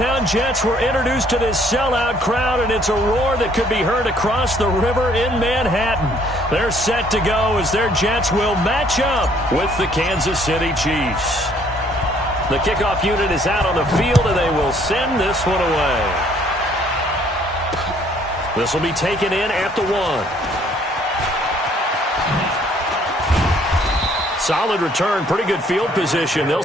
Youngstown Jets were introduced to this sellout crowd, and it's a roar that could be heard across the river in Manhattan. They're set to go as their Jets will match up with the Kansas City Chiefs. The kickoff unit is out on the field, and they will send this one away. This will be taken in at the 1. Solid return, pretty good field position. They'll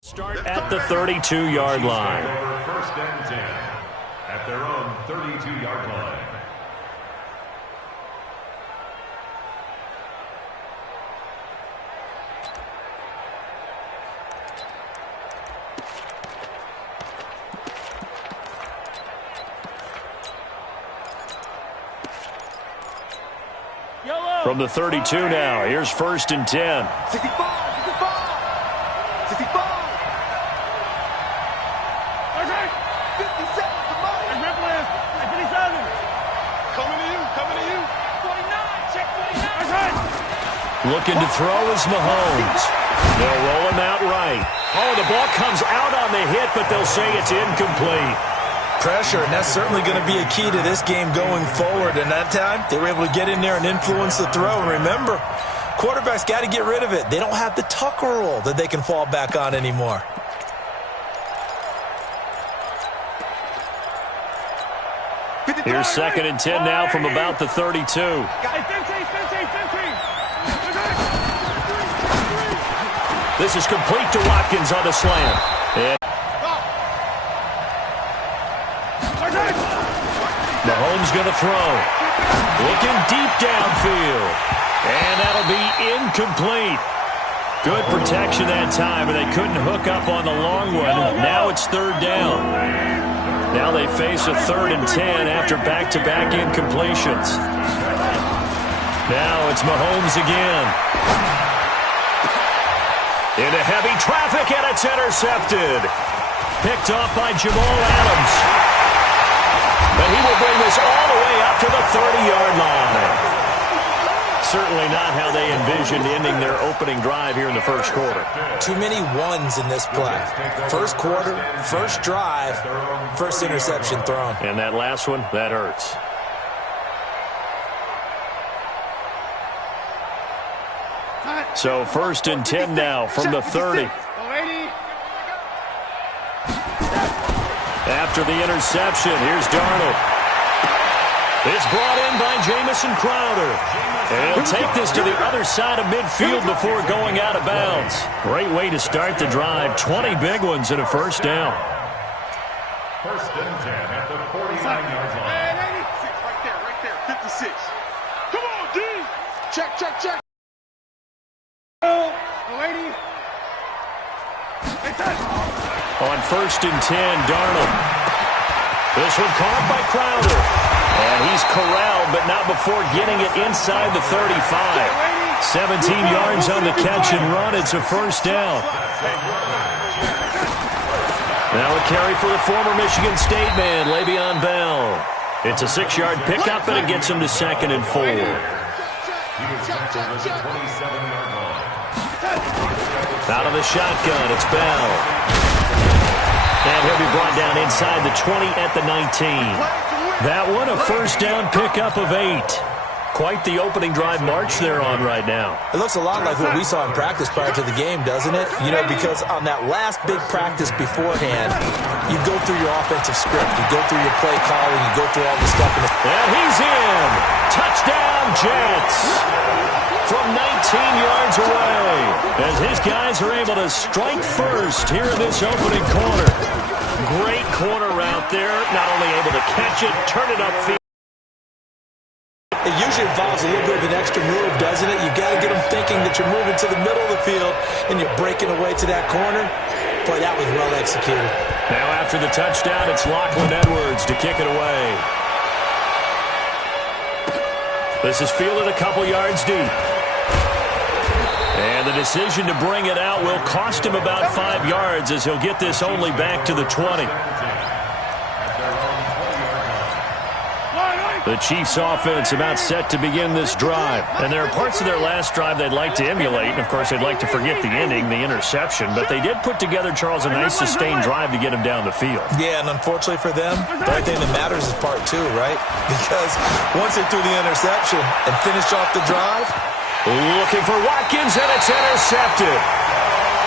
start at the 32-yard line. First and 10 at their own 32-yard line. From the 32 now, here's first and 10. 57. Coming to you. 49, check 49. Looking to throw is Mahomes. They'll roll him out right. Oh, the ball comes out on the hit, but they'll say it's incomplete. Pressure, and that's certainly going to be a key to this game going forward. And that time, they were able to get in there and influence the throw. And remember, quarterbacks got to get rid of it. They don't have the Tucker rule that they can fall back on anymore. Here's second and 10 now from about the 32. This is complete to Watkins on the slant. And Mahomes going to throw. Looking deep downfield. And that'll be incomplete. Good protection that time, and they couldn't hook up on the long one. Now it's third down. Now they face a 3rd and 10 after back-to-back incompletions. Now it's Mahomes again. Into heavy traffic, and it's intercepted. Picked off by Jamal Adams. But he will bring this all the way up to the 30-yard line. Certainly not how they envisioned ending their opening drive here in the first quarter. Too many ones in this play. First quarter, first drive, first interception thrown. And that last one, that hurts. So first and 10 now from the 30. After the interception, here's Darnold. It's brought in by Jamison Crowder. And he'll take this to the other side of midfield before going out of bounds. Great way to start the drive. 20 big ones and a first down. First and 10 at the 49-yard line. Right there, 56. Come on, D. Check. On first and 10, Darnold. This one caught by Crowder. And he's corralled, but not before getting it inside the 35. 17 yards on the catch and run. It's a first down. Now a carry for the former Michigan State man, Le'Veon Bell. It's a 6-yard pickup, and it gets him to 2nd and 4. He was tackled at the 27-yard line. Out of the shotgun, it's Bell. And he'll be brought down inside the 20 at the 19. That one, a first down pickup of 8. Quite the opening drive march they're on right now. It looks a lot like what we saw in practice prior to the game, doesn't it? You know, because on that last big practice beforehand, you go through your offensive script, you go through your play calling, you go through all the stuff. And he's in. Touchdown, Jets. From 19 yards away, as his guys are able to strike first here in this opening quarter. Great corner route there, not only able to catch it, turn it upfield. it usually involves a little bit of an extra move, doesn't it? You've got to get them thinking that you're moving to the middle of the field and you're breaking away to that corner. Boy, that was well executed. Now after the touchdown, it's Lachlan Edwards to kick it away. This is fielded a couple yards deep. And the decision to bring it out will cost him about 5 yards as he'll get this only back to the 20. The Chiefs offense about set to begin this drive. And there are parts of their last drive they'd like to emulate. And, of course, they'd like to forget the ending, the interception. But they did put together, Charles, a nice sustained drive to get him down the field. Yeah, and unfortunately for them, the only thing that matters is part two, right? Because once they threw the interception and finished off the drive. Looking for Watkins, and it's intercepted.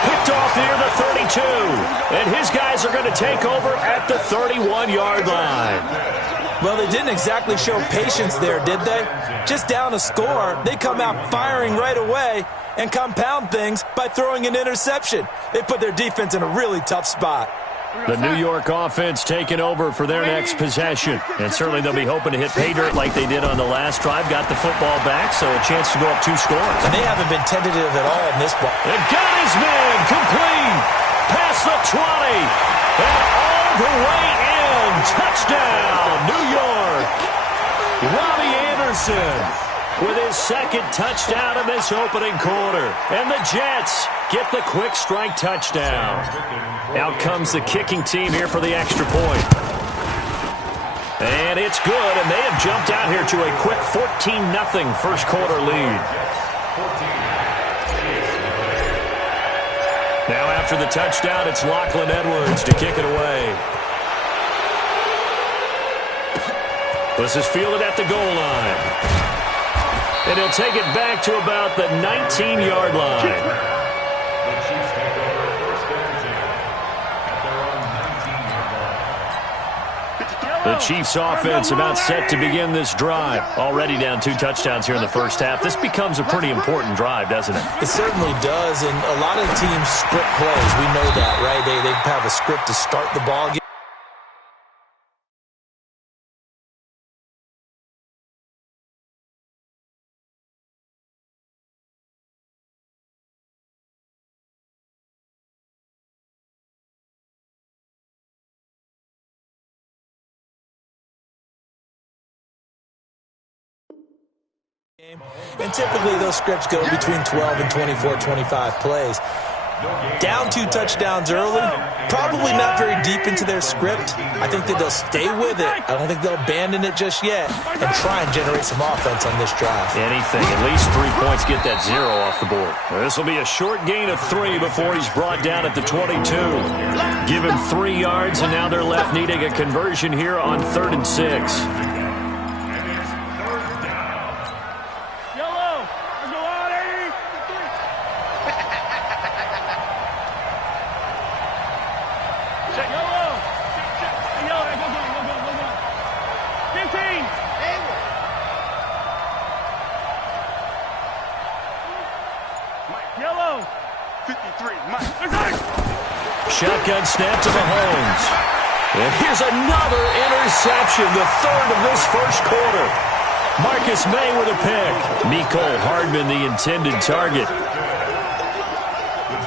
Picked off near the 32. And his guys are going to take over at the 31-yard line. Well, they didn't exactly show patience there, did they? Just down a score, they come out firing right away and compound things by throwing an interception. They put their defense in a really tough spot. The New York offense taking over for their next possession. And certainly they'll be hoping to hit pay dirt like they did on the last drive. Got the football back, so a chance to go up 2 scores. And they haven't been tentative at all in this ball. And got his man complete. Past the 20. And all the way in. Touchdown, New York. Robbie Anderson with his second touchdown of this opening quarter. And the Jets get the quick strike touchdown. Out comes the kicking team here for the extra point. And it's good, and they have jumped out here to a quick 14-0 first quarter lead. Now after the touchdown, it's Lachlan Edwards to kick it away. This is fielded at the goal line. And he'll take it back to about the 19-yard line. The Chiefs take over first and 10 at their own 19-yard line. The Chiefs offense about set to begin this drive. Already down 2 touchdowns here in the first half. This becomes a pretty important drive, doesn't it? It certainly does, and a lot of teams script plays. We know that, right? They have a script to start the ball game. And typically those scripts go between 12 and 24, 25 plays. Down 2 touchdowns early, probably not very deep into their script. I think that they'll stay with it. I don't think they'll abandon it just yet and try and generate some offense on this drive. Anything, at least 3 points, get that 0 off the board. This will be a short gain of 3 before he's brought down at the 22. Give him 3 yards, and now they're left needing a conversion here on 3rd and 6. Shotgun snap to Mahomes. And here's another interception, the 3rd of this first quarter. Marcus May with a pick. Mecole Hardman, the intended target.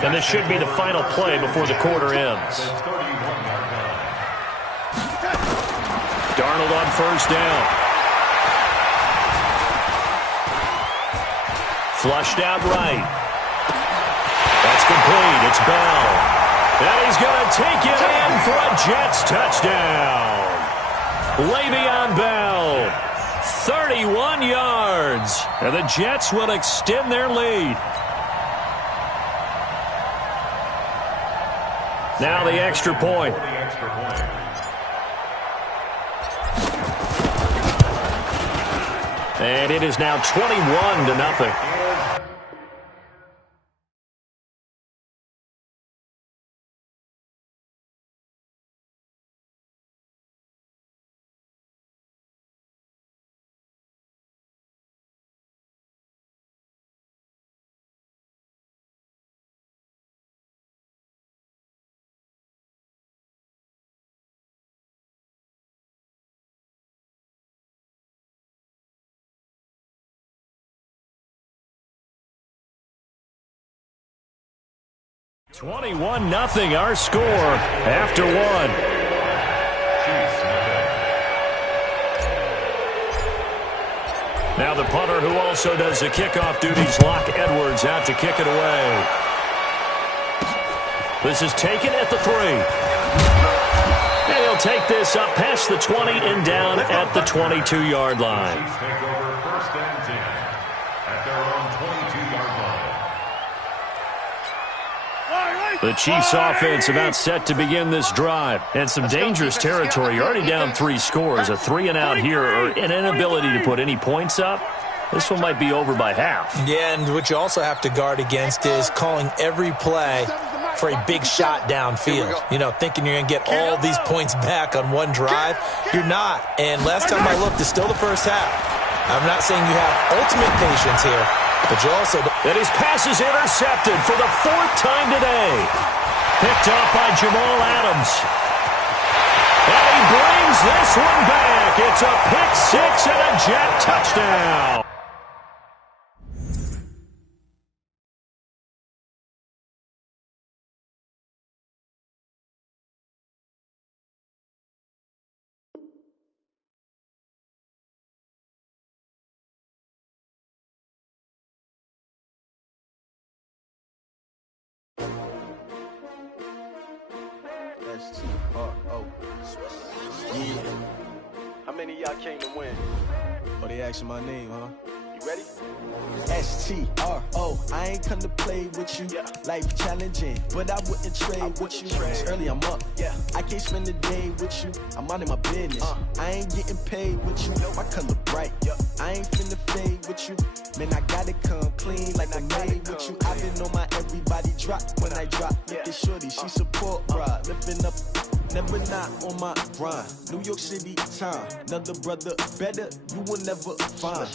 And this should be the final play before the quarter ends. Darnold on first down. Flushed out right. That's complete. It's Bell. And he's going to take it in for a Jets touchdown. Le'Veon Bell, 31 yards. And the Jets will extend their lead. Now the extra point. And it is now 21-0. 21-0 our score after one. Now the punter who also does the kickoff duties, Locke Edwards, out to kick it away. This is taken at the 3. And he'll take this up past the 20 and down at the 22-yard line. Chiefs take over 1st and 10 at their own 22-yard line. The Chiefs offense about set to begin this drive. And some dangerous territory. You're already down 3 scores. A 3-and-out here or an inability to put any points up. This one might be over by half. Yeah, and what you also have to guard against is calling every play for a big shot downfield. You know, thinking you're going to get all these points back on one drive. You're not. And last time I looked, it's still the first half. I'm not saying you have ultimate patience here, but you also... And his pass is intercepted for the 4th time today. Picked up by Jamal Adams. And he brings this one back. It's a pick 6 and a Jet touchdown. S-T-R-O. Yeah. How many of y'all came to win? Oh, they asking my name, huh? You ready? S-T-R-O. I ain't come to play with you. Yeah. Life challenging, but I wouldn't trade with you. It's early, I'm up. Yeah. I can't spend the day with you. I'm minding my business. I ain't getting paid with you. My color bright. I ain't finna fade with you. Man, I gotta come clean like I made with you. I've been on my everybody drop when I drop. Look at shorty, she support ride. Lifting up, never not on my grind. New York City time, another brother better, you will never find.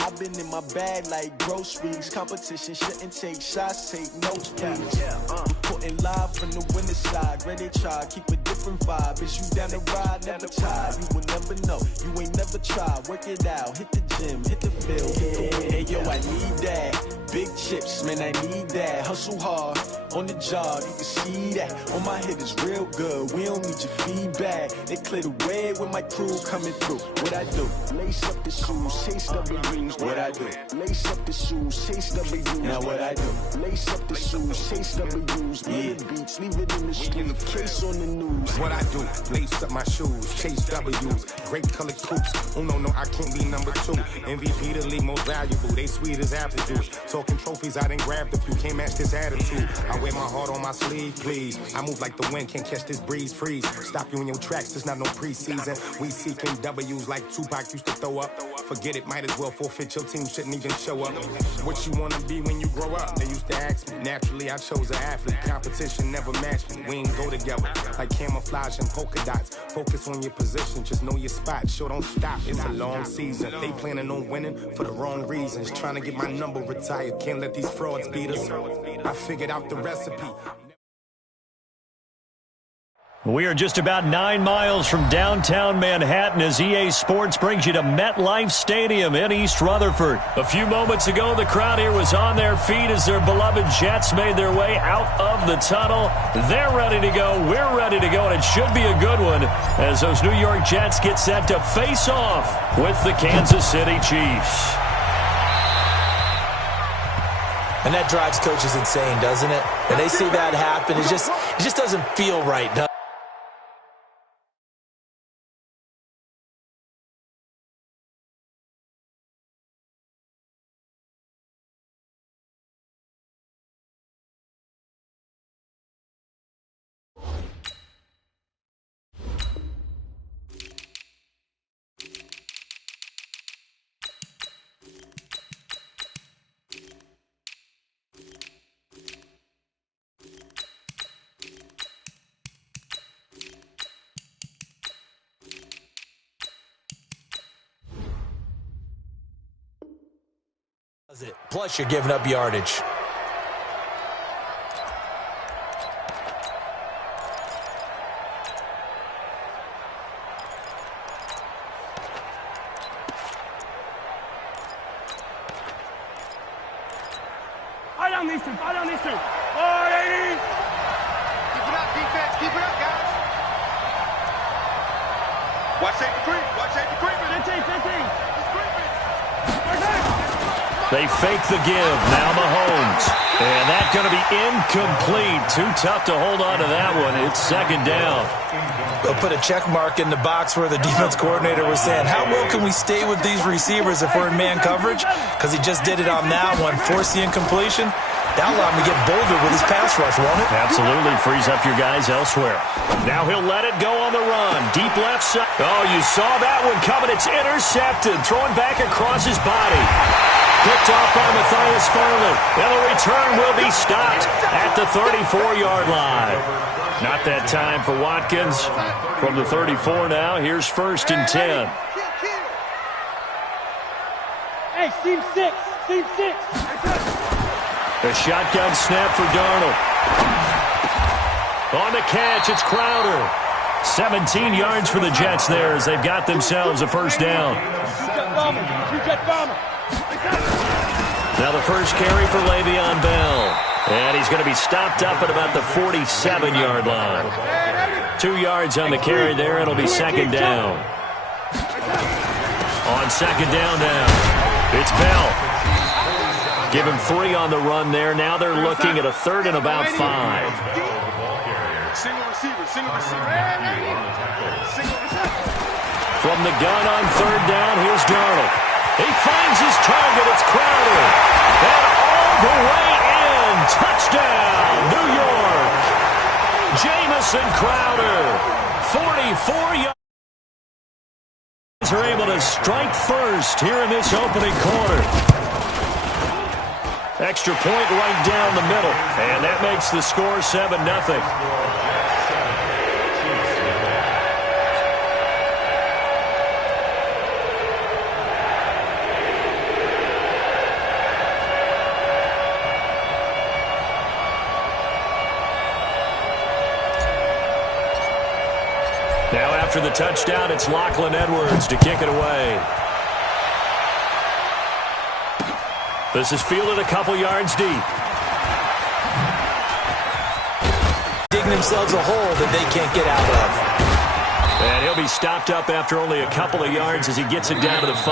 I've been in my bag like groceries. Competition shouldn't take shots, take notes, please. Reporting live from the winning side. Ready to try, keep a different vibe. Is you down the ride, never tired. You will never know, you ain't never tried. Work it out, hit the gym, hit the field, hit the wind. Hey yo, I need that. Big chips, man, I need that. Hustle hard, on the job, you can see that. On my head is real good, we don't need your feedback. They clear the way with my crew coming through. What I do? Lace up the shoes, chase W's. What I do? Lace up the shoes, chase W's. Now what I do? Lace up the shoes, chase W's. Yeah. Beats, leave it in the street, case on the news. What I do? Lace up my shoes, chase W's. Great colored coops. Oh no, I can't be number 2. MVP the league most valuable. They sweet as apple juice. Talking trophies, I didn't grab the few. Can't match this attitude. I wear my heart on my sleeve, please. I move like the wind, can't catch this breeze, freeze. Stop you in your tracks, there's not no preseason. We seeking W's like Tupac used to throw up. Forget it, might as well forfeit. Your team shouldn't even show up. What you wanna be when you grow up? They used to ask me. Naturally, I chose an athlete. Competition never matched me. We ain't go together like camouflage and polka dots. Focus on your position, just know your spot. Sure, don't stop. It's a long season. They planning on winning for the wrong reasons. Trying to get my number retired. Can't let these frauds beat us. I figured out the recipe. We are just about 9 miles from downtown Manhattan as EA Sports brings you to MetLife Stadium in East Rutherford. A few moments ago, the crowd here was on their feet as their beloved Jets made their way out of the tunnel. They're ready to go. We're ready to go, and it should be a good one as those New York Jets get set to face off with the Kansas City Chiefs. And that drives coaches insane, doesn't it? When they see that happen, it just doesn't feel right, does it? Plus, you're giving up yardage. Fall down these two. 480. They fake the give. Now Mahomes. And that's going to be incomplete. Too tough to hold on to that one. It's second down. They'll put a check mark in the box where the defense coordinator was saying, how well can we stay with these receivers if we're in man coverage? Because he just did it on that one. Force the incompletion. That'll allow him to get bolder with his pass rush, won't it? Absolutely. Frees up your guys elsewhere. Now he'll let it go on the run. Deep left side. Oh, you saw that one coming. It's intercepted. Throwing back across his body. Picked off by Matthias Farley. And the return will be stopped at the 34-yard line. Not that time for Watkins. From the 34 now, here's 1st and 10. Hey, team 6. Team 6. A shotgun snap for Darnold. On the catch, it's Crowder. 17 yards for the Jets there as they've got themselves a first down. Now the first carry for Le'Veon Bell. And he's going to be stopped up at about the 47-yard line. 2 yards on the carry there. It'll be second down. On second down now, it's Bell. Give him 3 on the run there. Now they're looking at a 3rd and about 5. Single receiver, single receiver. From the gun on 3rd down, here's Darnold. He finds his target. It's Crowder. And all the way in. Touchdown, New York. Jamison Crowder. 44 yards. Are able to strike first here in this opening quarter. Extra point right down the middle. And that makes the score 7-0. Now after the touchdown, it's Lachlan Edwards to kick it away. This is fielded a couple yards deep. Digging themselves a hole that they can't get out of. And he'll be stopped up after only a couple of yards as he gets it down to the 5.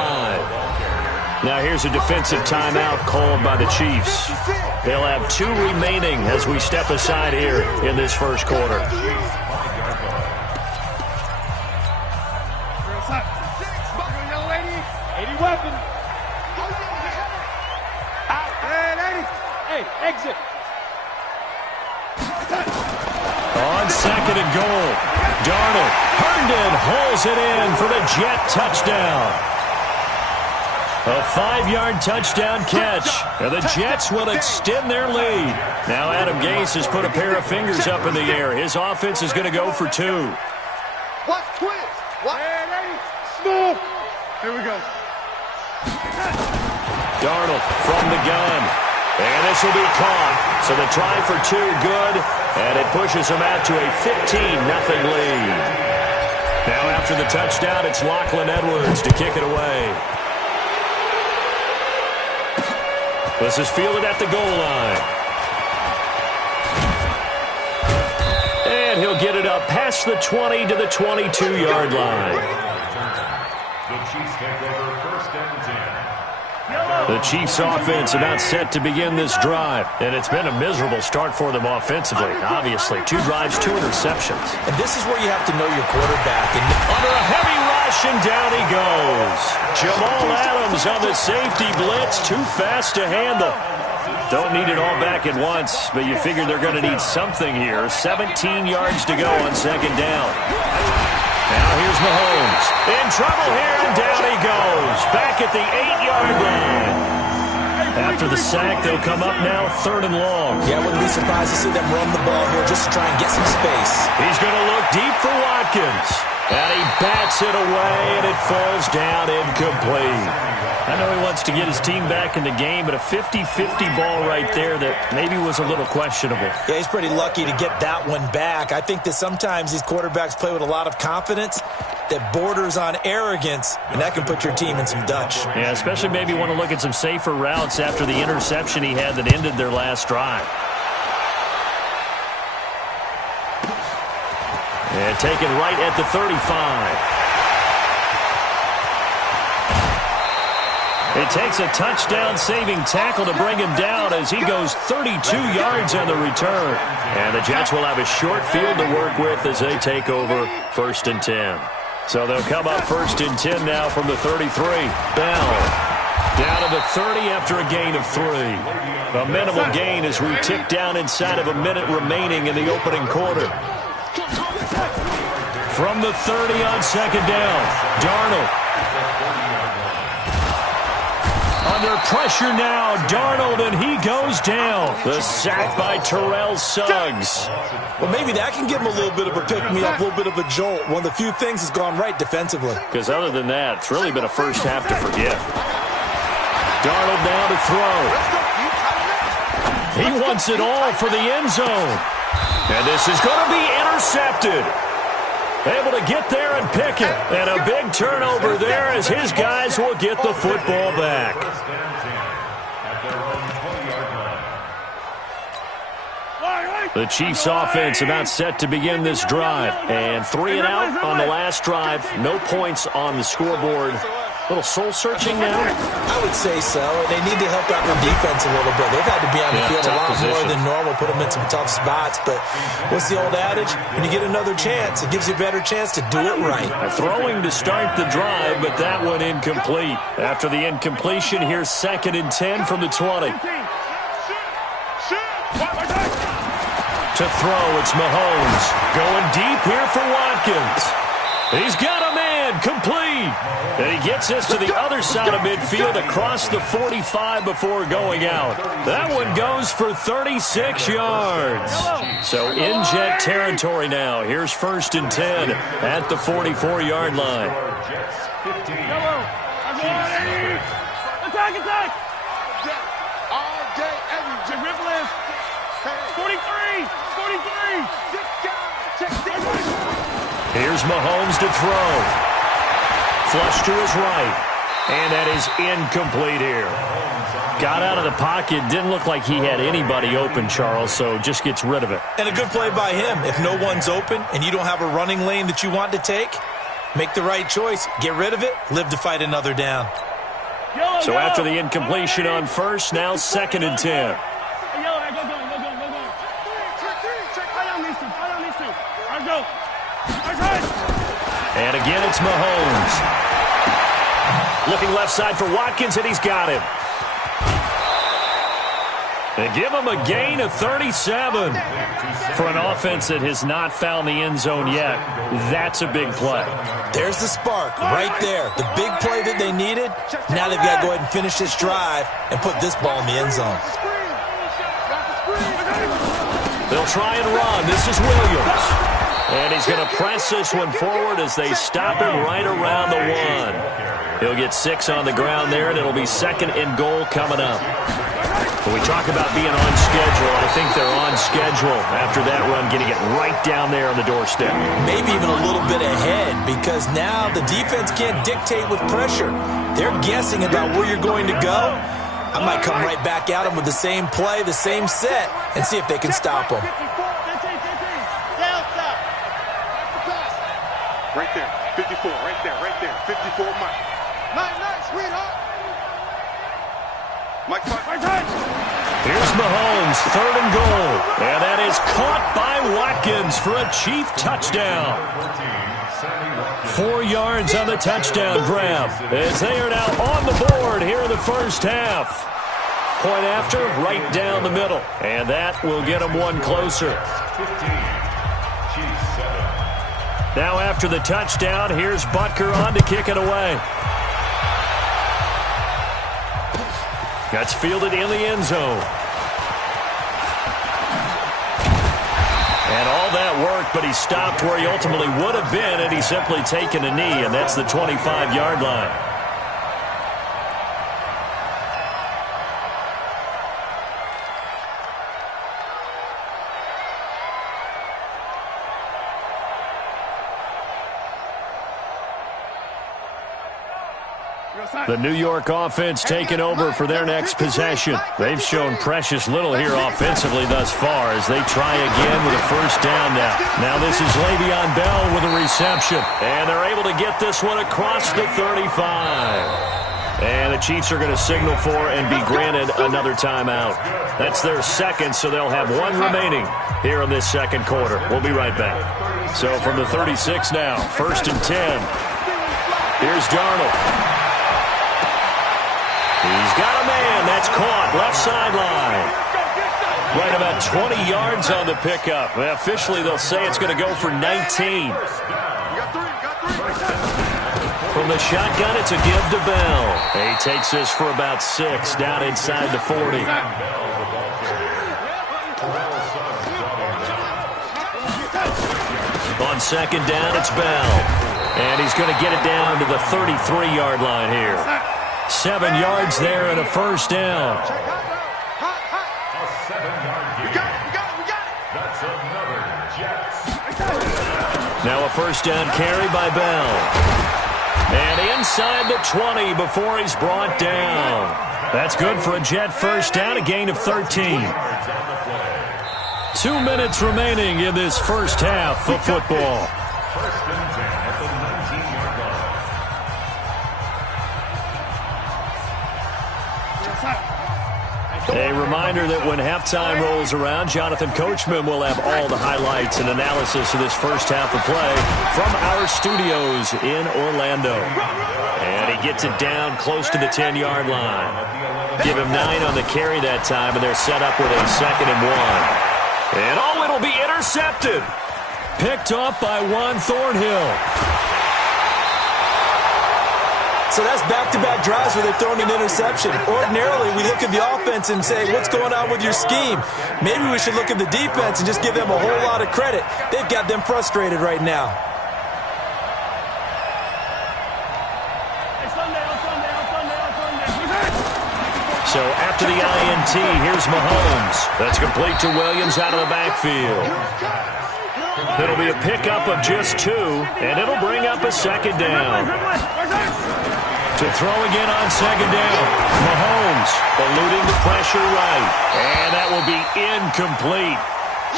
Now here's a defensive timeout called by the Chiefs. They'll have 2 remaining as we step aside here in this first quarter. Exit. On 2nd and goal, Darnold. Herndon hauls it in for the Jet touchdown. A 5-yard touchdown catch. And the Jets will extend their lead. Now Adam Gase has put a pair of fingers up in the air. His offense is going to go for 2. What? Twist. What? Smooth. Here we go. Darnold from the gun. And this will be caught. So the try for 2, good. And it pushes them out to a 15-0 lead. Now after the touchdown, it's Lachlan Edwards to kick it away. This is fielded at the goal line. And he'll get it up past the 20 to the 22-yard line. The Chiefs take over 1st and 10. The Chiefs offense about set to begin this drive. And it's been a miserable start for them offensively, obviously. 2 drives, 2 interceptions. And this is where you have to know your quarterback. And under a heavy rush, and down he goes. Jamal Adams on the safety blitz. Too fast to handle. Don't need it all back at once, but you figure they're going to need something here. 17 yards to go on 2nd down. Now here's Mahomes. In trouble here, and down he goes. Back at the 8-yard line. After the sack, they'll come up now 3rd and long. Yeah, I wouldn't be surprised to see them run the ball here just to try and get some space. He's going to look deep for Watkins. And he bats it away, and it falls down incomplete. I know he wants to get his team back in the game, but a 50-50 ball right there that maybe was a little questionable. Yeah, he's pretty lucky to get that one back. I think that sometimes these quarterbacks play with a lot of confidence that borders on arrogance, and that can put your team in some Dutch. Yeah, especially maybe want to look at some safer routes after the interception he had that ended their last drive. And taken right at the 35. It takes a touchdown-saving tackle to bring him down as he goes 32 yards on the return. And the Jets will have a short field to work with as they take over 1st and 10. So they'll come up 1st and 10 now from the 33. Bell down to the 30 after a gain of 3. A minimal gain as we tick down inside of a minute remaining in the opening quarter. From the 30 on 2nd down, Darnold. Under pressure now, Darnold, and he goes down. The sack by Terrell Suggs. Well, maybe that can give him a little bit of a pick-me-up, a little bit of a jolt. One of the few things has gone right defensively. Because other than that, it's really been a first half to forget. Darnold now to throw. He wants it all for the end zone. And this is going to be intercepted. Able to get there and pick it. And a big turnover there as his guys will get the football back. The Chiefs offense about set to begin this drive. And 3 and out on the last drive. No points on the scoreboard. A little soul-searching now? I would say so. They need to help out their defense a little bit. They've had to be on the field a lot more than normal, put them in some tough spots. But what's the old adage? When you get another chance, it gives you a better chance to do it right. Throwing to start the drive, but that one incomplete. After the incompletion, here's 2nd and 10 from the 20. To throw, it's Mahomes. Going deep here for Watkins. He's got a man, complete. And he gets us to the other side of midfield across the 45 before going out. That one goes for 36 yards. So in Jet territory now. Here's 1st and 10 at the 44-yard line. Attack! All day, every dribble is 43! Here's Mahomes to throw. Flush to his right. And that is incomplete here. Got out of the pocket. Didn't look like he had anybody open, Charles, so just gets rid of it. And a good play by him. If no one's open and you don't have a running lane that you want to take, make the right choice. Get rid of it. Live to fight another down. So after the incompletion on 1st, now 2nd and 10. And again, it's Mahomes. Looking left side for Watkins, and he's got him. They give him a gain of 37. For an offense that has not found the end zone yet, that's a big play. There's the spark right there. The big play that they needed. Now they've got to go ahead and finish this drive and put this ball in the end zone. They'll try and run. This is Williams. And he's going to press this one forward as they stop him right around the 1. He'll get 6 on the ground there, and it'll be 2nd and goal coming up. When we talk about being on schedule, I think they're on schedule after that run, getting it right down there on the doorstep. Maybe even a little bit ahead, because now the defense can't dictate with pressure. They're guessing about where you're going to go. I might come right back at them with the same play, the same set, and see if they can stop them. Right there, 54, right there, 54, Mike. Nice, sweetheart. Mike, here's Mahomes, 3rd and goal. And that is caught by Watkins for a Chief touchdown. 4 yards on the touchdown grab as they are now on the board here in the first half. Point after, right down the middle. And that will get them one closer. Now after the touchdown, here's Butker on to kick it away. That's fielded in the end zone. And all that work, but he stopped where he ultimately would have been, and he's simply taken a knee, and that's the 25-yard line. The New York offense taking over for their next possession. They've shown precious little here offensively thus far as they try again with a first down now. Now this is Le'Veon Bell with a reception. And they're able to get this one across the 35. And the Chiefs are going to signal for and be granted another timeout. That's their second, so they'll have one remaining here in this second quarter. We'll be right back. So from the 36 now, 1st and 10. Here's Darnold. He's got a man. That's caught. Left sideline. Right about 20 yards on the pickup. Well, officially, they'll say it's going to go for 19. From the shotgun, it's a give to Bell. He takes this for about 6 down inside the 40. On second down, it's Bell. And he's going to get it down to the 33-yard line here. 7 yards there and a first down. Now a first down carry by Bell. And inside the 20 before he's brought down. That's good for a Jet first down, a gain of 13. 2 minutes remaining in this first half of football. A reminder that when halftime rolls around, Jonathan Coachman will have all the highlights and analysis of this first half of play from our studios in Orlando. And he gets it down close to the 10-yard line. Give him 9 on the carry that time, and they're set up with a 2nd and 1. And oh, it'll be intercepted. Picked off by Juan Thornhill. So that's back-to-back drives where they've thrown an interception. Ordinarily, we look at the offense and say, what's going on with your scheme? Maybe we should look at the defense and just give them a whole lot of credit. They've got them frustrated right now. So after the INT, here's Mahomes. That's complete to Williams out of the backfield. It'll be a pickup of just 2, and it'll bring up a 2nd down. To throw again on 2nd down. Mahomes eluding the pressure right. And that will be incomplete.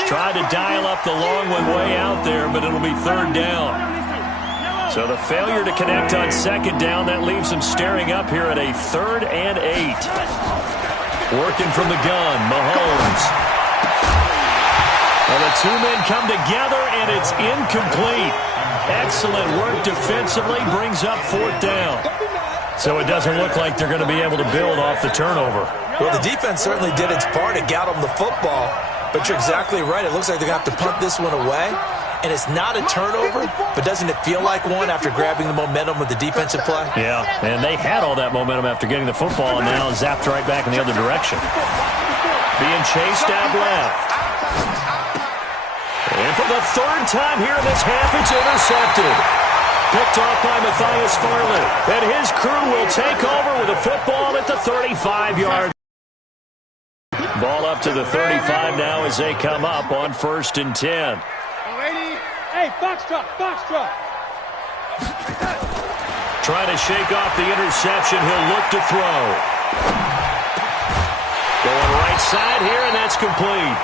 Tried to dial up the long one way out there, but it'll be 3rd down. So the failure to connect on 2nd down, that leaves him staring up here at a 3rd and 8. Working from the gun, Mahomes. And the 2 men come together, and it's incomplete. Excellent work defensively, brings up 4th down. So it doesn't look like they're going to be able to build off the turnover. Well, the defense certainly did its part to get them the football. But you're exactly right. It looks like they're going to have to punt this one away. And it's not a turnover, but doesn't it feel like one after grabbing the momentum with the defensive play? Yeah, and they had all that momentum after getting the football, and now zapped right back in the other direction. Being chased out left. And for the 3rd time here in this half, it's intercepted. Picked off by Matthias Farley. And his crew will take over with a football at the 35-yard. Ball up to the 35 now as they come up on 1st and 10. Hey, box truck, box truck. Trying to shake off the interception. He'll look to throw. Going right side here, and that's complete.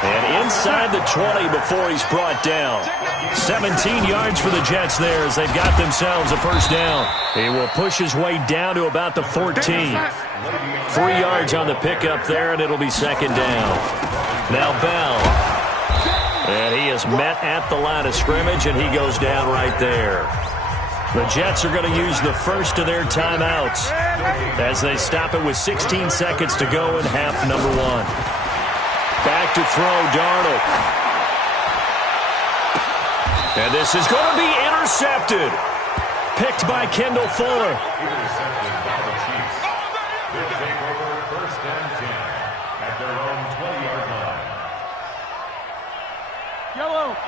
And inside the 20 before he's brought down. 17 yards for the Jets there as they've got themselves a first down. He will push his way down to about the 14. 3 yards on the pickup there, and it'll be 2nd down. Now Bell. And he is met at the line of scrimmage, and he goes down right there. The Jets are going to use the first of their timeouts as they stop it with 16 seconds to go in half number 1. Back to throw, Darnold. And this is going to be intercepted. Picked by Kendall Fuller. Intercepted by the Chiefs. They take over 1st and 10 at their own 20-yard line.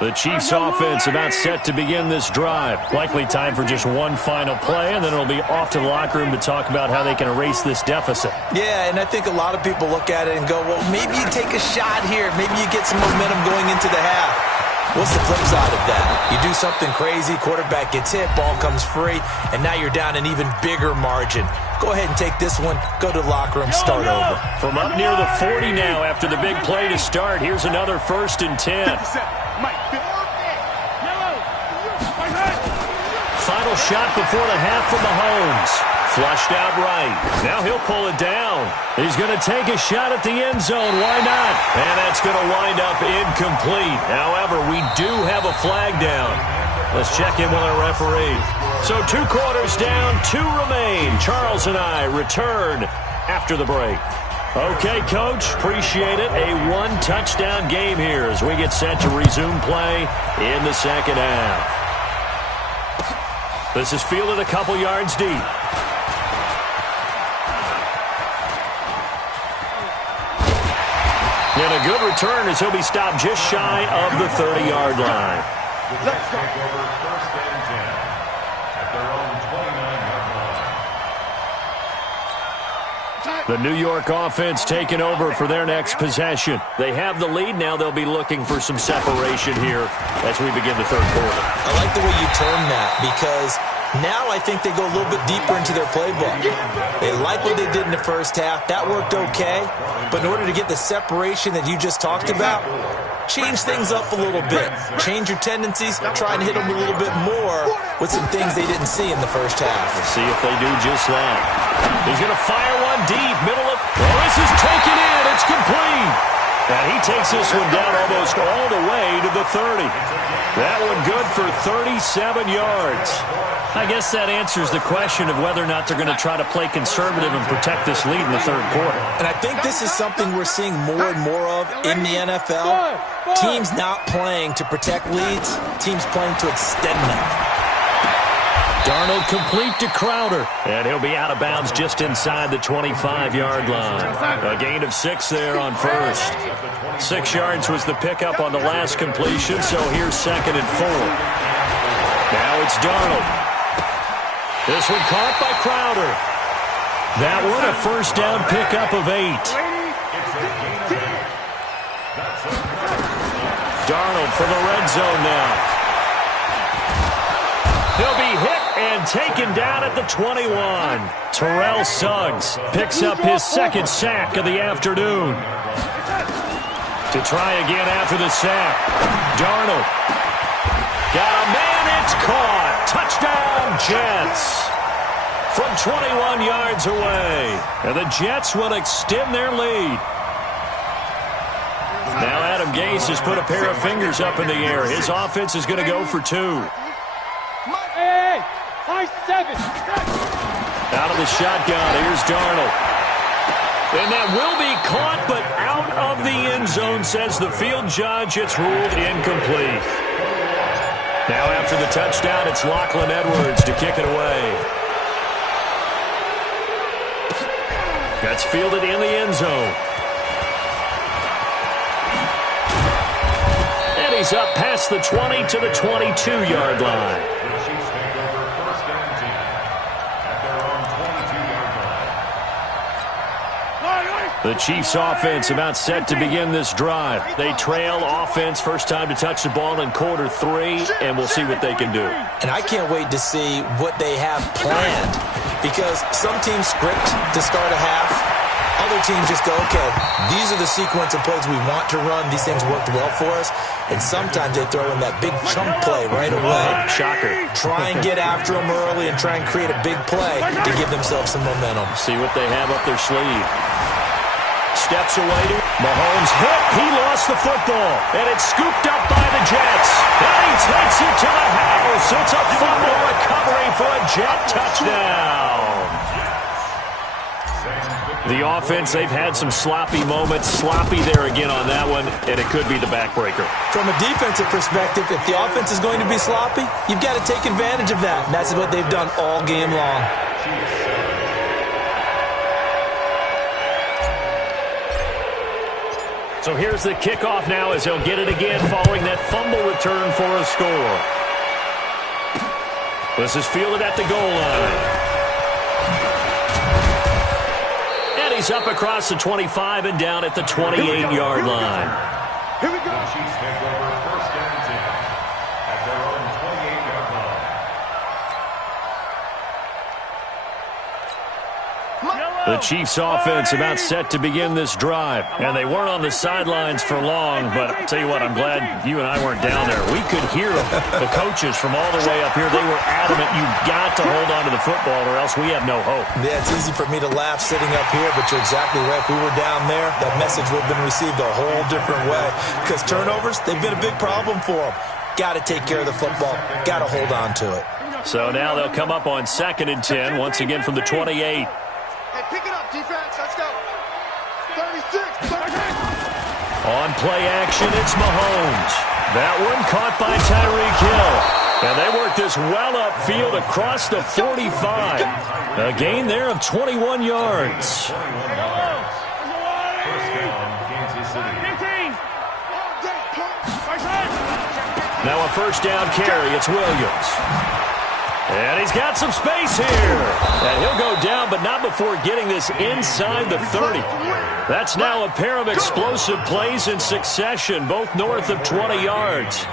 The Chiefs offense about set to begin this drive. Likely time for just one final play, and then it'll be off to the locker room to talk about how they can erase this deficit. Yeah, and I think a lot of people look at it and go, well, maybe you take a shot here. Maybe you get some momentum going into the half. What's the flip side of that? You do something crazy, quarterback gets hit, ball comes free, and now you're down an even bigger margin. Go ahead and take this one, go to the locker room, start over. From up near the 40 now after the big play to start, here's another 1st and 10. Yellow. Final shot before the half for Mahomes. Flushed out right. Now he'll pull it down. He's going to take a shot at the end zone. Why not? And that's going to wind up incomplete. However, we do have a flag down. Let's check in with our referee. So 2 quarters down, 2 remain. Charles and I return after the break. Okay, Coach, appreciate it. A 1-touchdown game here as we get set to resume play in the second half. This is fielded a couple yards deep. And a good return as he'll be stopped just shy of the 30-yard line. Let's go. First and 10 at their own 29-yard line. The New York offense taking over for their next possession. They have the lead. Now they'll be looking for some separation here as we begin the third quarter. I like the way you term that because now I think they go a little bit deeper into their playbook. They like what they did in the first half. That worked okay. But in order to get the separation that you just talked about, change things up a little bit. Change your tendencies. Try and hit them a little bit more with some things they didn't see in the first half. Let's see if they do just that. He's going to fire one deep. Middle of... Oh, this is taken in. It's complete. And he takes this one down almost all the way to the 30. That one good for 37 yards. I guess that answers the question of whether or not they're going to try to play conservative and protect this lead in the third quarter. And I think this is something we're seeing more and more of in the NFL. Teams not playing to protect leads, teams playing to extend them. Darnold complete to Crowder. And he'll be out of bounds just inside the 25-yard line. A gain of 6 there on first. 6 yards was the pickup on the last completion, so here's 2nd and 4. Now it's Darnold. This one caught by Crowder. That one a first down pickup of 8. Darnold for the red zone now. He'll be hit and taken down at the 21. Terrell Suggs picks up his 2nd sack of the afternoon. To try again after the sack. Darnold. Got a man, it's caught. Touchdown, Jets. From 21 yards away. And the Jets will extend their lead. Now Adam Gase has put a pair of fingers up in the air. His offense is going to go for 2. Hey, high 7. Out of the shotgun, here's Darnold. And that will be caught, but out of the end zone, says the field judge. It's ruled incomplete. Now after the touchdown, it's Lachlan Edwards to kick it away. That's fielded in the end zone. And he's up past the 20 to the 22-yard line. The Chiefs take over first and 10 at their own 22-yard line. The Chiefs offense about set to begin this drive. They trail offense, first time to touch the ball in quarter 3, and we'll see what they can do. And I can't wait to see what they have planned because some teams script to start a half. Other teams just go, okay, these are the sequence of plays we want to run. These things worked well for us. And sometimes they throw in that big chunk play right away. Shocker. Try and get after them early and try and create a big play to give themselves some momentum. See what they have up their sleeve. Steps away to Mahomes hit. He lost the football. And it's scooped up by the Jets. And he takes it to the house. It's a fumble recovery for a Jet touchdown. The offense, they've had some sloppy moments. Sloppy there again on that one, and it could be the backbreaker. From a defensive perspective, if the offense is going to be sloppy, you've got to take advantage of that. And that's what they've done all game long. So here's the kickoff now as he'll get it again following that fumble return for a score. This is fielded at the goal line. He's up across the 25 and down at the 28-yard line. Here we go. The Chiefs take over first and 10 at their own 28-yard line. The Chiefs offense about set to begin this drive. And they weren't on the sidelines for long, but I'll tell you what, I'm glad you and I weren't down there. We could hear them. The coaches from all the way up here, they were adamant, you've got to hold on to the football or else we have no hope. Yeah, it's easy for me to laugh sitting up here, but you're exactly right. If we were down there, that message would have been received a whole different way. Because turnovers, they've been a big problem for them. Got to take care of the football. Got to hold on to it. So now they'll come up on 2nd and 10, once again from the 28. Hey, pick it up, defense. Let's go. 36. On play action, it's Mahomes. That one caught by Tyreek Hill. And they work this well upfield across the 45. A gain there of 21 yards. Now a first down carry, it's Williams. And he's got some space here. And he'll go down, but not before getting this inside the 30. That's now a pair of explosive plays in succession, both north of 20 yards.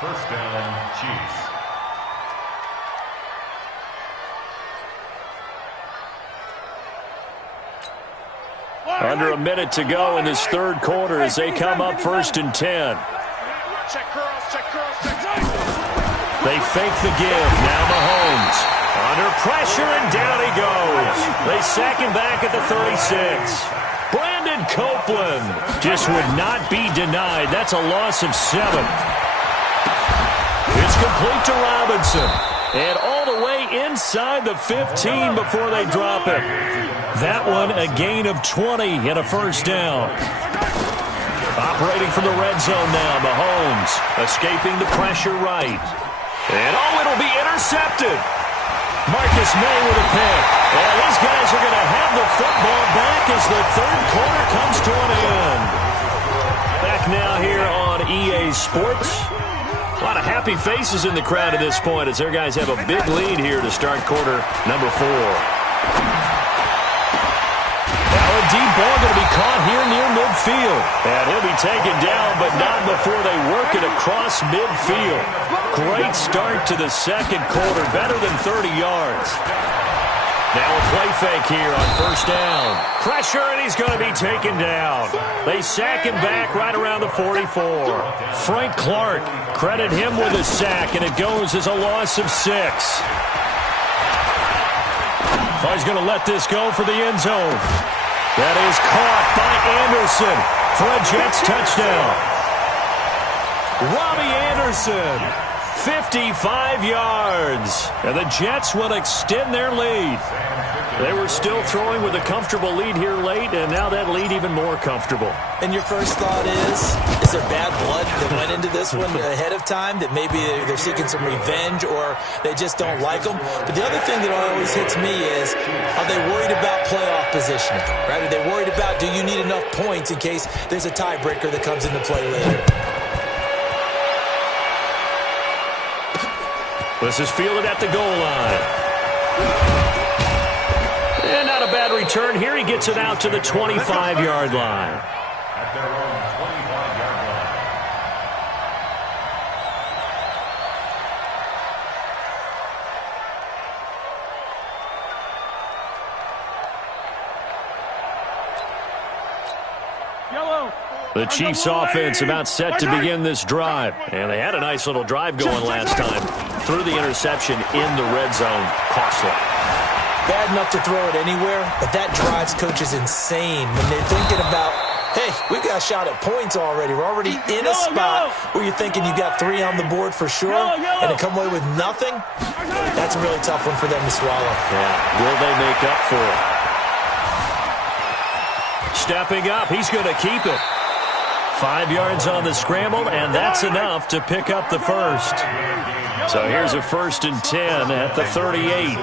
First down, Chiefs. Under a minute to go in this third quarter as they come up 1st and 10. Check curls, check curls, check curls. They fake the give. Now Mahomes. Under pressure, and down he goes. They sack him back at the 36. Brandon Copeland just would not be denied. That's a loss of 7. It's complete to Robinson. And all the way inside the 15 before they drop it. That one a gain of 20 and a first down. Operating from the red zone now, Mahomes escaping the pressure right. And it'll be intercepted. Marcus May with a pick. And these guys are going to have the football back as the third quarter comes to an end. Back now here on EA Sports. A lot of happy faces in the crowd at this point as their guys have a big lead here to start quarter number 4. Now a deep ball going to be caught here near midfield. And he'll be taken down, but not before they work it across midfield. Great start to the second quarter, better than 30 yards. Now a play fake here on first down. Pressure, and he's going to be taken down. They sack him back right around the 44. Frank Clark, credit him with a sack, and it goes as a loss of 6. Oh, he's going to let this go for the end zone. That is caught by Anderson for a Jets touchdown. Robbie Anderson, 55 yards. And the Jets will extend their lead. They were still throwing with a comfortable lead here late, and now that lead even more comfortable. And your first thought is there bad blood that went into this one ahead of time, that maybe they're seeking some revenge or they just don't like them? But the other thing that always hits me is, are they worried about playoff positioning? Right? Are they worried about, do you need enough points in case there's a tiebreaker that comes into play later? This is fielded at the goal line. And not a bad return here. He gets it out to the 25-yard line. At their own 25-yard Yellow. The Chiefs offense about set to begin this drive. And they had a nice little drive going last time. Threw the interception in the red zone. Costly. Bad enough to throw it anywhere, but that drives coaches insane when they're thinking about, hey, we've got a shot at points already. We're already in a spot where you're thinking you got 3 on the board for sure, and to come away with nothing, that's a really tough one for them to swallow. Yeah, will they make up for it? Stepping up, he's going to keep it. 5 yards on the scramble, and that's enough to pick up the first. So here's a 1st and 10 at the 38.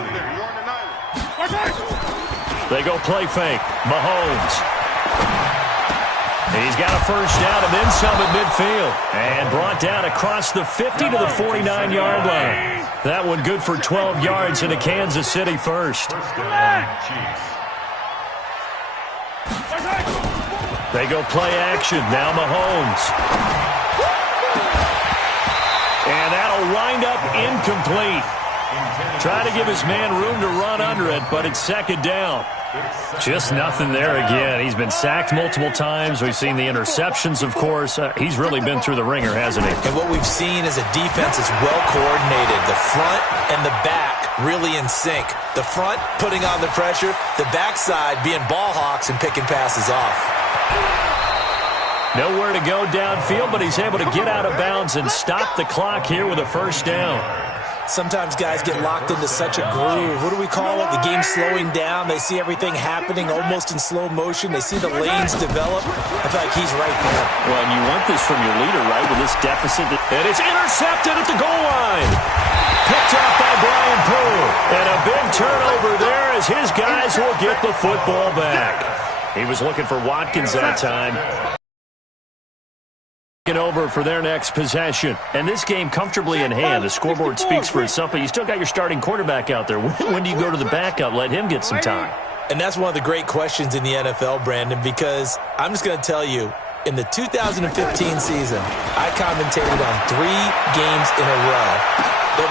They go play fake. Mahomes. He's got a first down and then some at midfield. And brought down across the 50 to the 49-yard line. That one good for 12 yards in a Kansas City first. They go play action. Now Mahomes. And that'll wind up incomplete. Trying to give his man room to run under it, but it's second down. Just nothing there again. He's been sacked multiple times. We've seen the interceptions, of course. He's really been through the ringer, hasn't he? And what we've seen is a defense is well coordinated. The front and the back really in sync. The front putting on the pressure, the backside being ball hawks and picking passes off. Nowhere to go downfield, but he's able to get out of bounds and stop the clock here with a first down. Sometimes guys get locked into such a groove. What do we call it? The game's slowing down. They see everything happening almost in slow motion. They see the lanes develop. I feel like he's right there. Well, and you want this from your leader, right, with this deficit. And it's intercepted at the goal line. Picked up by Brian Poole. And a big turnover there as his guys will get the football back. He was looking for Watkins that time. Over for their next possession. And this game comfortably in hand. The scoreboard speaks for itself, but you still got your starting quarterback out there. When do you go to the backup? Let him get some time. And that's one of the great questions in the NFL, Brandon, because I'm just going to tell you, in the 2015 season, I commentated on 3 games in a row.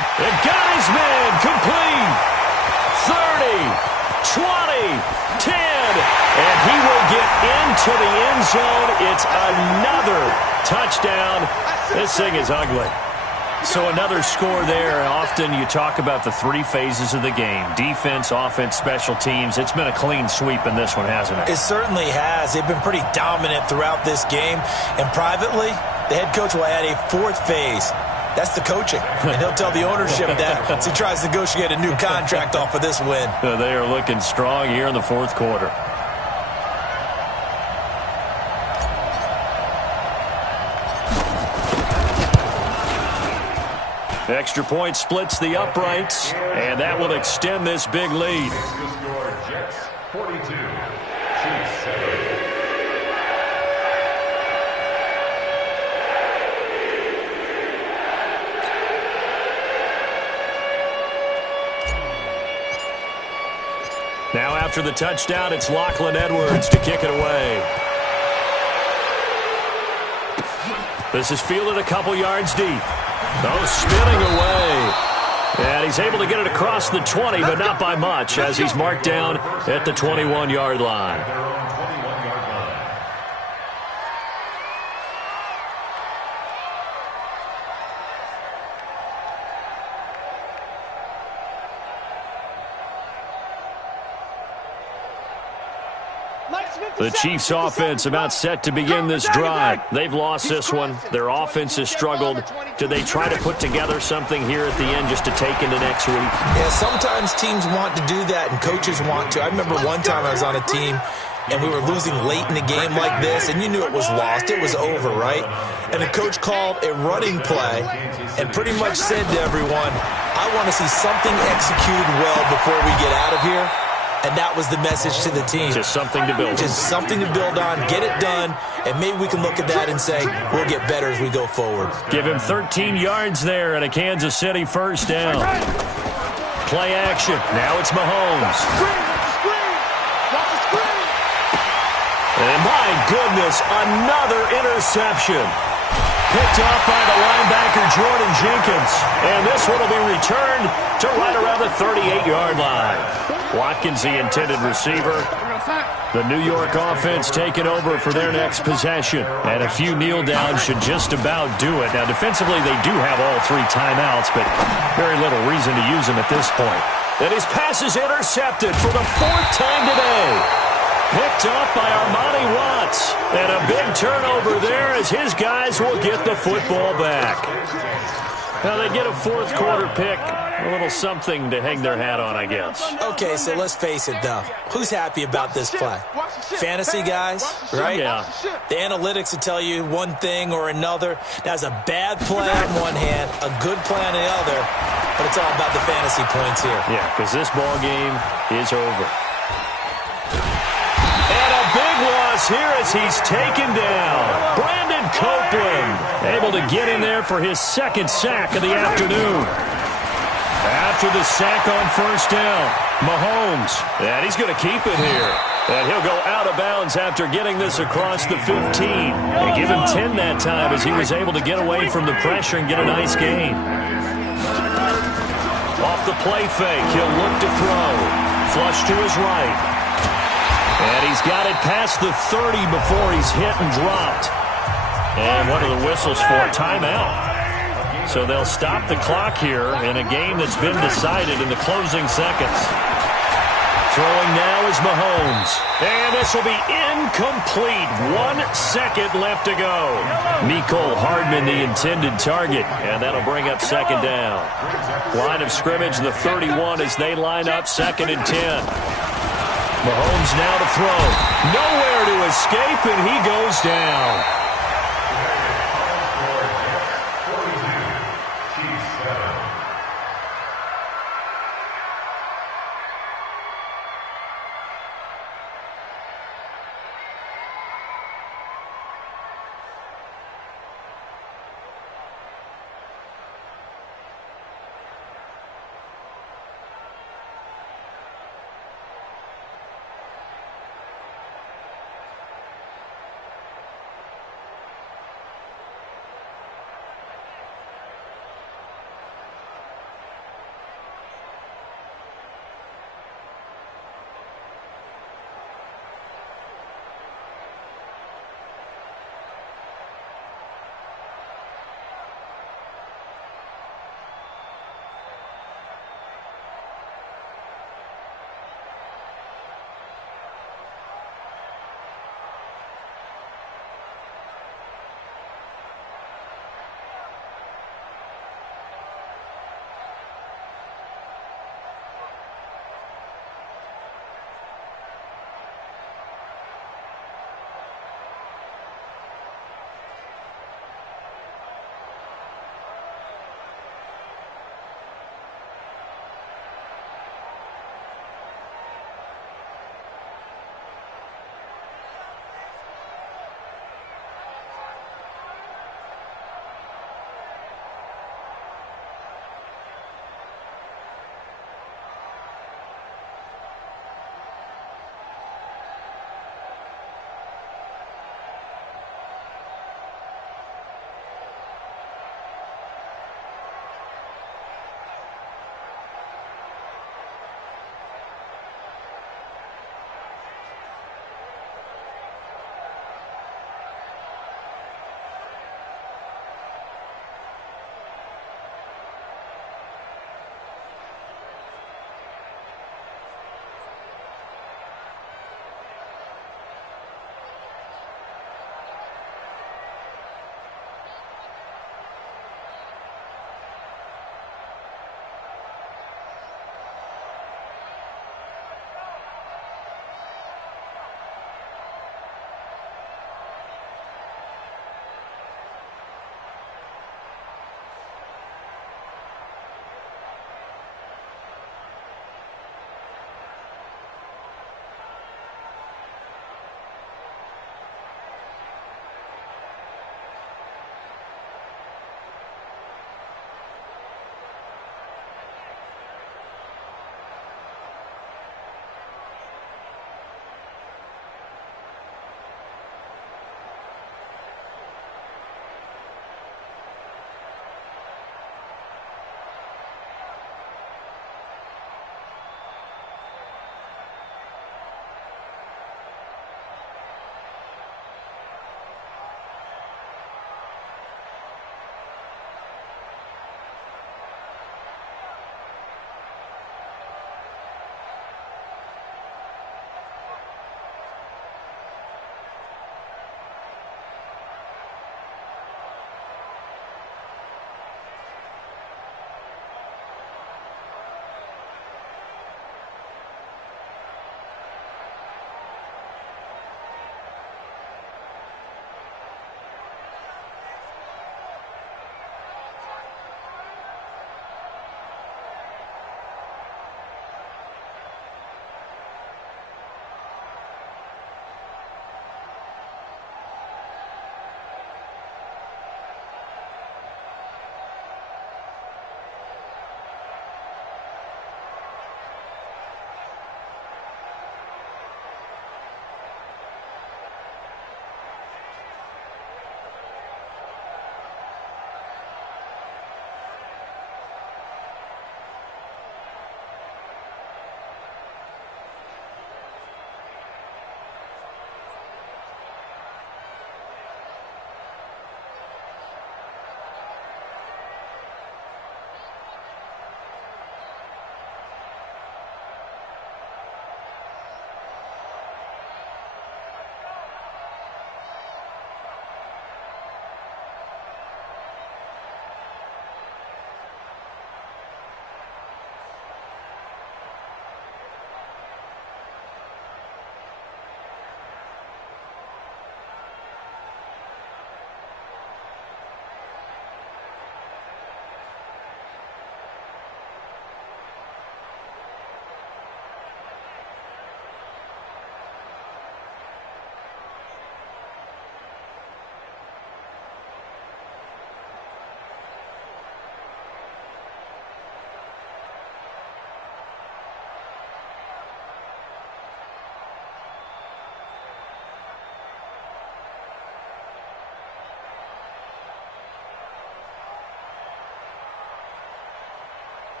It got his man complete. 30, 20, 10, and he will get into the end zone. It's another touchdown. This thing is ugly. So another score there. Often you talk about the 3 phases of the game. Defense, offense, special teams. It's been a clean sweep in this one, hasn't it? It certainly has. They've been pretty dominant throughout this game. And privately, the head coach will add a 4th phase. That's the coaching. And he'll tell the ownership that as he tries to negotiate a new contract off of this win. They are looking strong here in the 4th quarter. Extra point splits the uprights, and that will extend this big lead. The score, Jets 42, Chiefs 7. Now after the touchdown, it's Lachlan Edwards to kick it away. This is fielded a couple yards deep. Oh, spinning away. And he's able to get it across the 20, but not by much, as he's marked down at the 21-yard line. The Chiefs' offense about set to begin this drive. They've lost this one. Their offense has struggled. Do they try to put together something here at the end just to take into next week? Yeah, sometimes teams want to do that and coaches want to. I remember one time I was on a team and we were losing late in the game like this, and you knew it was lost. It was over, right? And the coach called a running play and pretty much said to everyone, I want to see something executed well before we get out of here. And that was the message to the team. Just something to build on. Just something to build on, get it done, and maybe we can look at that and say, we'll get better as we go forward. Give him 13 yards there and a Kansas City first down. Play action. Now it's Mahomes. And my goodness, another interception. Picked off by the linebacker, Jordan Jenkins. And this one will be returned to right around the 38-yard line. Watkins, the intended receiver. The New York offense taking over for their next possession. And a few kneel downs should just about do it. Now, defensively, they do have all 3 timeouts, but very little reason to use them at this point. And his pass is intercepted for the 4th time today. Picked up by Armani Watts. And a big turnover there as his guys will get the football back. Now they get a 4th quarter pick. A little something to hang their hat on, I guess. Okay, so let's face it, though. Who's happy about this play? Fantasy guys, right? Yeah. The analytics will tell you one thing or another. That's a bad play on one hand, a good play on the other, but it's all about the fantasy points here. Yeah, because this ball game is over. And a big loss here as he's taken down. Brandon Copeland able to get in there for his 2nd sack of the afternoon. After the sack on first down, Mahomes, and he's going to keep it here. And he'll go out of bounds after getting this across the 15. And give him 10 that time as he was able to get away from the pressure and get a nice gain. Off the play fake, he'll look to throw. Flush to his right. And he's got it past the 30 before he's hit and dropped. And one of the whistles for a timeout. So they'll stop the clock here in a game that's been decided in the closing seconds. Throwing now is Mahomes. And this will be incomplete. 1 second left to go. Mecole Hardman, the intended target. And that'll bring up second down. Line of scrimmage, the 31 as they line up 2nd and 10. Mahomes now to throw. Nowhere to escape, and he goes down.